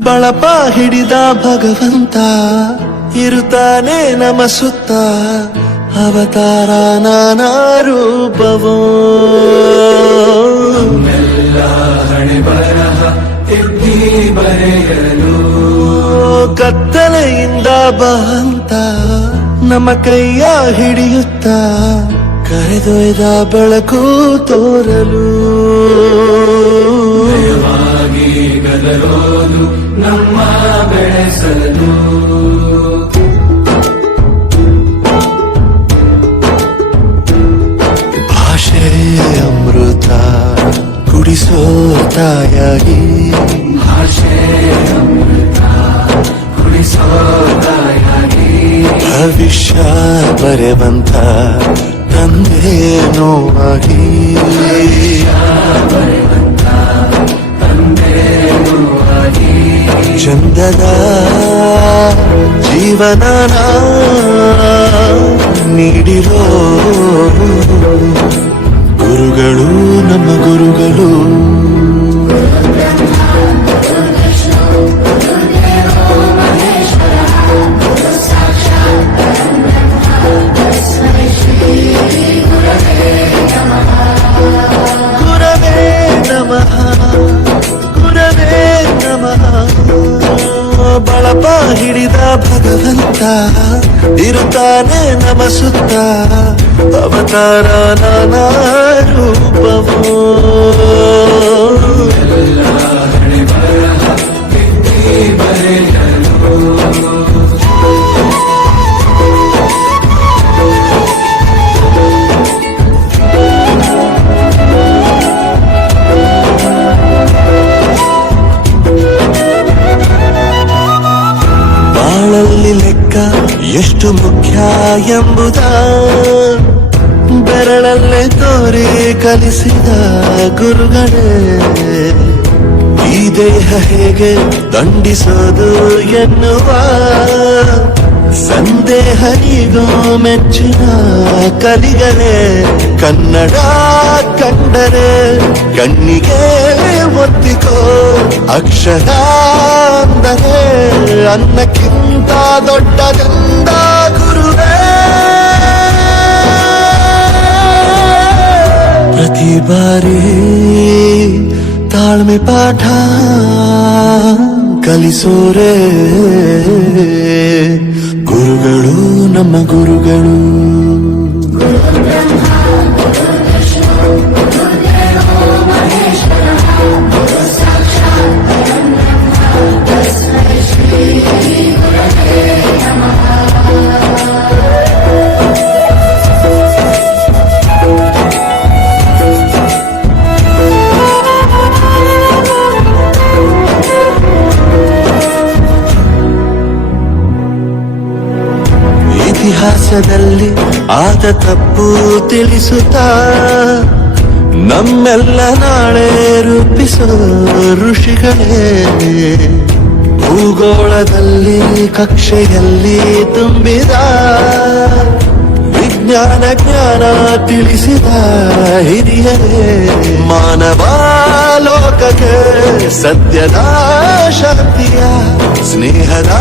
ಬಳಪ ಹಿಡಿದ ಭಗವಂತ ಇರುತ್ತಾನೆ ನಮ ಸುತ್ತ ಅವತಾರ ನಾನಾ ರೂಪವೋ ಹಣೆ ಬರಹ ತಿದ್ದಿ ಬರೆಯಲು ಕತ್ತಲೆಯಿಂದ ಬಂತ ನಮ್ಮ ಕೈಯ ಹಿಡಿಯುತ್ತ ಕರೆದೊಯ್ದ ಬೆಳಕು ತೋರಲು ಗದರೋದು ನಮ್ಮ ಬೆಳೆಸಲು ಭಾಷೆ ಅಮೃತ ಕುಡಿಸೋ ತಾಯಾಗಿ ಭಾಷೆ ಅಮೃತ ಕುಡಿಸೋ ತಾಯಾಗಿ ಭವಿಷ್ಯ ಬರೆವಂತ ತಂದೆ ನೋವಾಗಿ ಚಂದದ ಜೀವನ ನೀಡಿರೋ ಗುರುಗಳು ನಮ್ಮ ಗುರುಗಳು ಗುರವೇ ನಮಃ ಗುರವೇ ನಮಃ ಬಳಪ ಹಿಡಿದ ಭಗವಂತ ಇರುತ್ತಾನೆ ನಮ ಸುತ್ತ ಅವತಾರ ನಾನಾ ರೂಪವೋ ಹಣೆ ಬರಹ ತಿದ್ದಿ ಬರೆಯಲು ಬಾಳಲ್ಲಿ ಲೆಕ್ಕ ಎಷ್ಟು ಮುಖ್ಯ ಎಂಬುದ ಬೆರಳಲ್ಲೇ ತೋರಿ ಕಲಿಸಿದ ಗುರುಗಳೇ ಈ ದೇಹ ಹೇಗೆ ದಂಡಿಸೋದು ಎನ್ನುವ ಸಂದೇಹ ಈಗೋ ಮೆಚ್ಚಿನ ಕಲಿಗಳೇ ಕನ್ನಡ ಕಂಡರೆ ಕಣ್ಣಿಗೆ ಒತ್ತಿಕೋ ಅಕ್ಷರ ಅಂದರೆ ಅನ್ನಕ್ಕಿಂತ ದೊಡ್ಡದೆಂದ ಗುರುವೇ ಪ್ರತಿ ಬಾರಿ ತಾಳ್ಮೆ ಪಾಠ ಕಲಿಸೋರೆ ಗುರುಗಳು ನಮ್ಮ ಗುರುಗಳು ಇತಿಹಾಸದಲ್ಲಿ ಆದ ತಪ್ಪು ತಿಳಿಸುತ್ತಾ ನಮ್ಮೆಲ್ಲ ನಾಳೆ ರೂಪಿಸೋ ಋಷಿಗಳೇ ಭೂಗೋಳದಲ್ಲಿ ಕಕ್ಷೆಯಲ್ಲಿ ತುಂಬಿದ ವಿಜ್ಞಾನ ಜ್ಞಾನ ತಿಳಿಸಿದ ಹಿರಿಯರೇ ಮಾನವ ಲೋಕಕ್ಕೆ ಸತ್ಯದ ಶಾಂತಿಯ ಸ್ನೇಹದ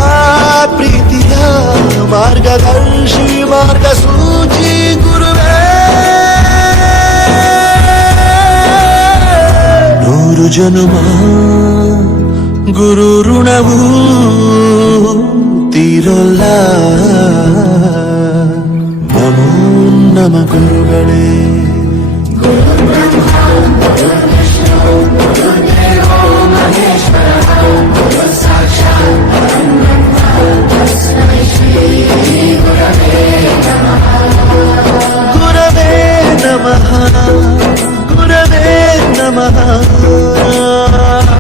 ಪ್ರೀತಿಯ ಮಾರ್ಗದರ್ಶಿ ಮಾರ್ಗಸೂಚಿ ಗುರುವೇ ನೂರು ಜನುಮ ಗುರು ಋಣವು ತೀರೋಲ್ಲ ನಮೋ ನಮ ಗುರುಗಳೇ.